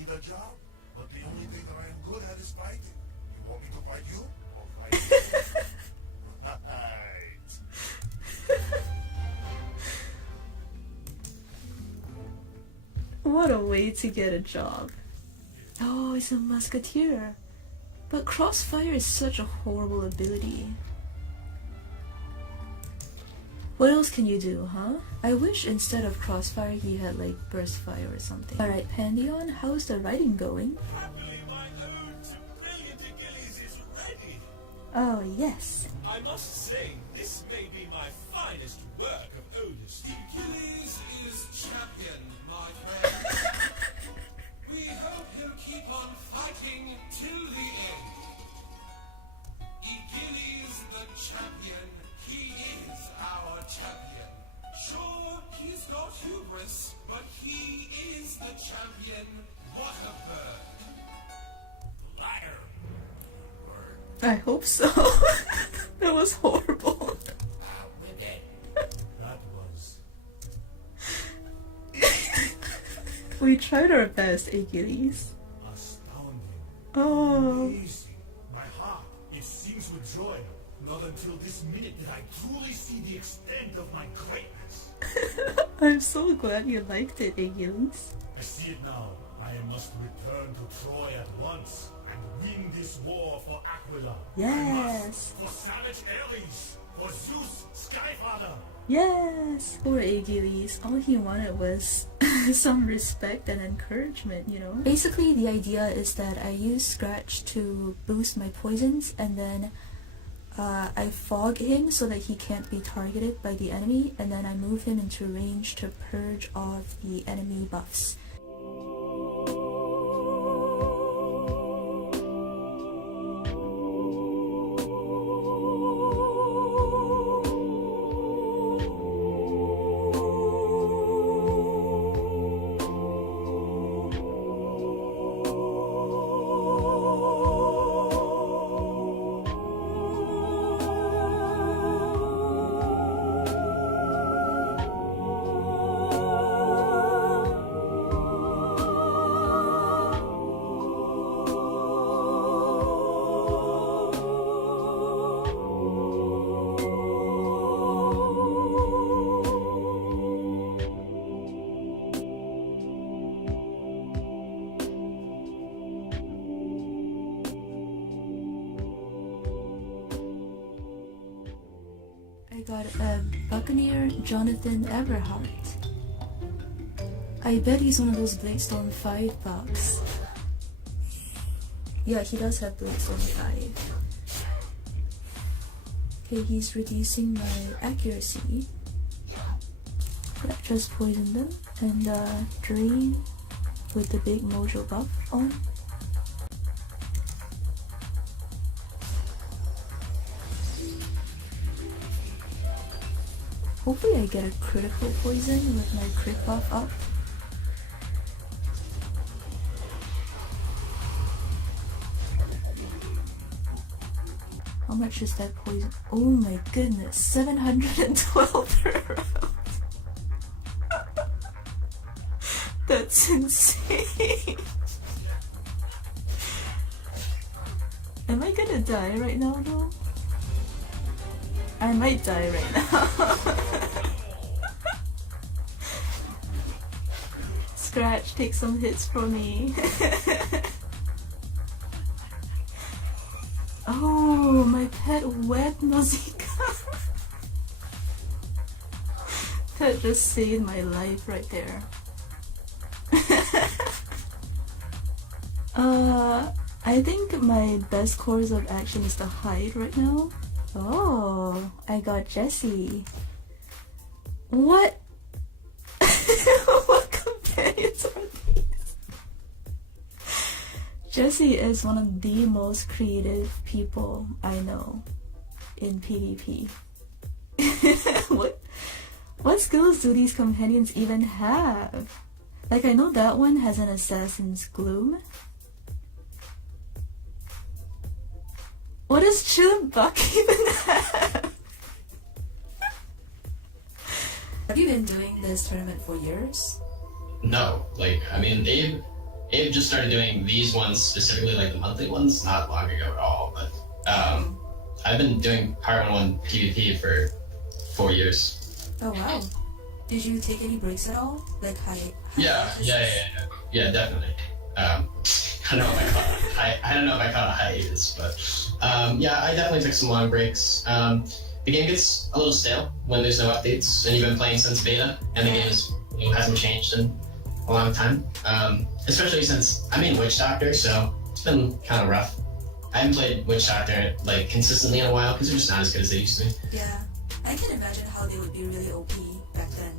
need a job, but the only thing that I am good at is fighting. You want me to fight you? Or fight you? What a way to get a job. Oh, he's a musketeer. But crossfire is such a horrible ability. What else can you do, huh? I wish instead of crossfire he had like burst fire or something. Alright, Pandion, how's the writing going? Happily, my ode to brilliant Achilles is ready. Oh, yes. I must say, this may be my finest work of Otis. Achilles is champion, my friend. We hope he'll keep on fighting till the end. Achilles the champion, he is our champion. Sure, he's got hubris, but he is the champion. What a bird. Liar. I hope so. That was horrible. We're dead. That was... We tried our best, Achilles. astounding. Oh. Amazing. My heart, it sings with joy. Not until this minute did I truly see the extent of my greatness. I'm so glad you liked it, Achilles. I see it now. I must return to Troy at once and win this war for Aquila. I Yes. must, for savage Ares, for Zeus, Skyfather. Yes. Poor Achilles. All he wanted was some respect and encouragement, you know? Basically, the idea is that I use Scratch to boost my poisons, and then I fog him so that he can't be targeted by the enemy, and then I move him into range to purge off the enemy buffs. I got a Buccaneer Jonathan Everhart. I bet he's one of those Bladestone 5 bucks. Yeah, he does have Bladestone 5. Okay, he's reducing my accuracy. But I just poisoned them and Dream with the big Mojo buff on. Hopefully I get a critical poison with my crit buff up. How much is that poison? Oh my goodness, 712 per round. That's insane. Am I gonna die right now though? I might die right now. Scratch, take some hits from me. Oh, my pet web Nausicaa. That just saved my life right there. I think my best course of action is to hide right now. Oh, I got Jessie. What? What companions are these? Jessie is one of the most creative people I know in PvP. What skills do these companions even have? Like, I know that one has an Assassin's Gloom. What does Chillin' Buck even have? Have you been doing this tournament for years? No, like, I mean, Abe just started doing these ones specifically, like the monthly ones, not long ago at all. But I've been doing Pirate101 PvP for 4 years. Oh wow. Did you take any breaks at all? Like Yeah, definitely. I don't know if I caught a hiatus, but yeah, I definitely took some long breaks. The game gets a little stale when there's no updates, and you've been playing since beta, and the game hasn't changed in a long time. Especially since I'm in Witch Doctor, so it's been kind of rough. I haven't played Witch Doctor like consistently in a while because they're just not as good as they used to be. Yeah, I can imagine how they would be really OP back then.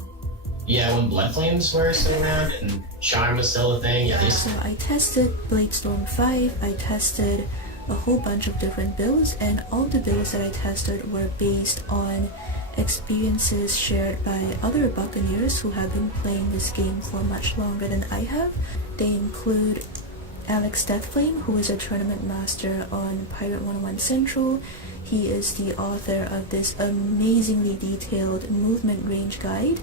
Yeah, when Blood Flames were still around and Charm was still a thing. Yeah, So I tested Bladestorm 5, I tested a whole bunch of different builds, and all the builds that I tested were based on experiences shared by other Buccaneers who have been playing this game for much longer than I have. They include Alex Deathflame, who is a tournament master on Pirate101 Central. He is the author of this amazingly detailed movement range guide.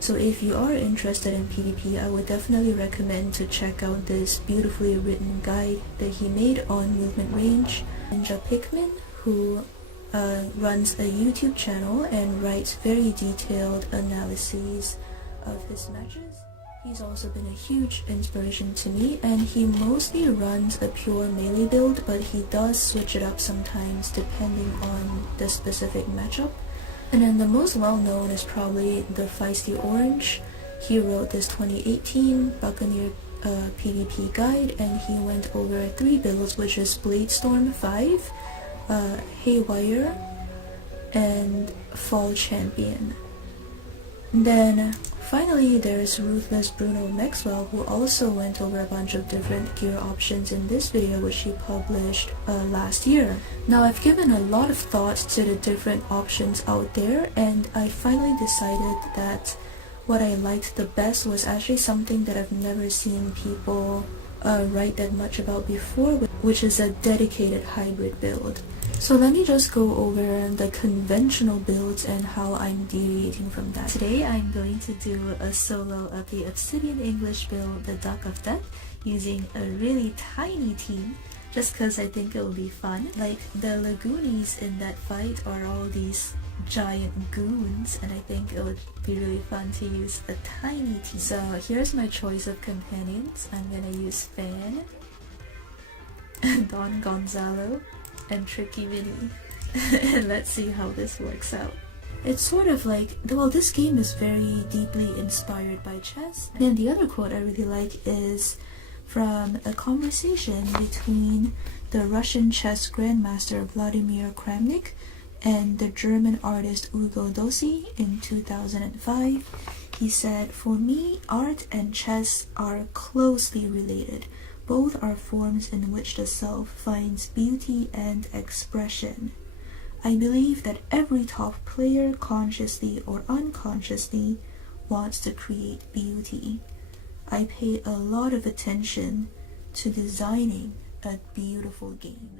So if you are interested in PvP, I would definitely recommend to check out this beautifully written guide that he made on movement range. Ninja Pikmin, who runs a YouTube channel and writes very detailed analyses of his matches. He's also been a huge inspiration to me, and he mostly runs a pure melee build, but he does switch it up sometimes depending on the specific matchup. And then the most well-known is probably the Feisty Orange. He wrote this 2018 Buccaneer PvP guide, and he went over 3 builds, which is Bladestorm 5, Haywire, and Fall Champion. Then finally there's Ruthless Bruno Maxwell, who also went over a bunch of different gear options in this video, which he published last year. Now I've given a lot of thought to the different options out there, and I finally decided that what I liked the best was actually something that I've never seen people write that much about before, which is a dedicated hybrid build. So let me just go over the conventional builds and how I'm deviating from that. Today I'm going to do a solo of the Obsidian English build, the Duck of Death, using a really tiny team, just because I think it will be fun. Like, the Lagoonies in that fight are all these giant goons, and I think it would be really fun to use a tiny team. So here's my choice of companions. I'm gonna use Fan, Don Gonzalo, and Tricky Vinny. And let's see how this works out. It's sort of like, well, this game is very deeply inspired by chess. And then the other quote I really like is from a conversation between the Russian chess grandmaster Vladimir Kramnik and the German artist Ugo Dossi in 2005. He said, "For me, art and chess are closely related. Both are forms in which the self finds beauty and expression. I believe that every top player, consciously or unconsciously, wants to create beauty. I pay a lot of attention to designing a beautiful game."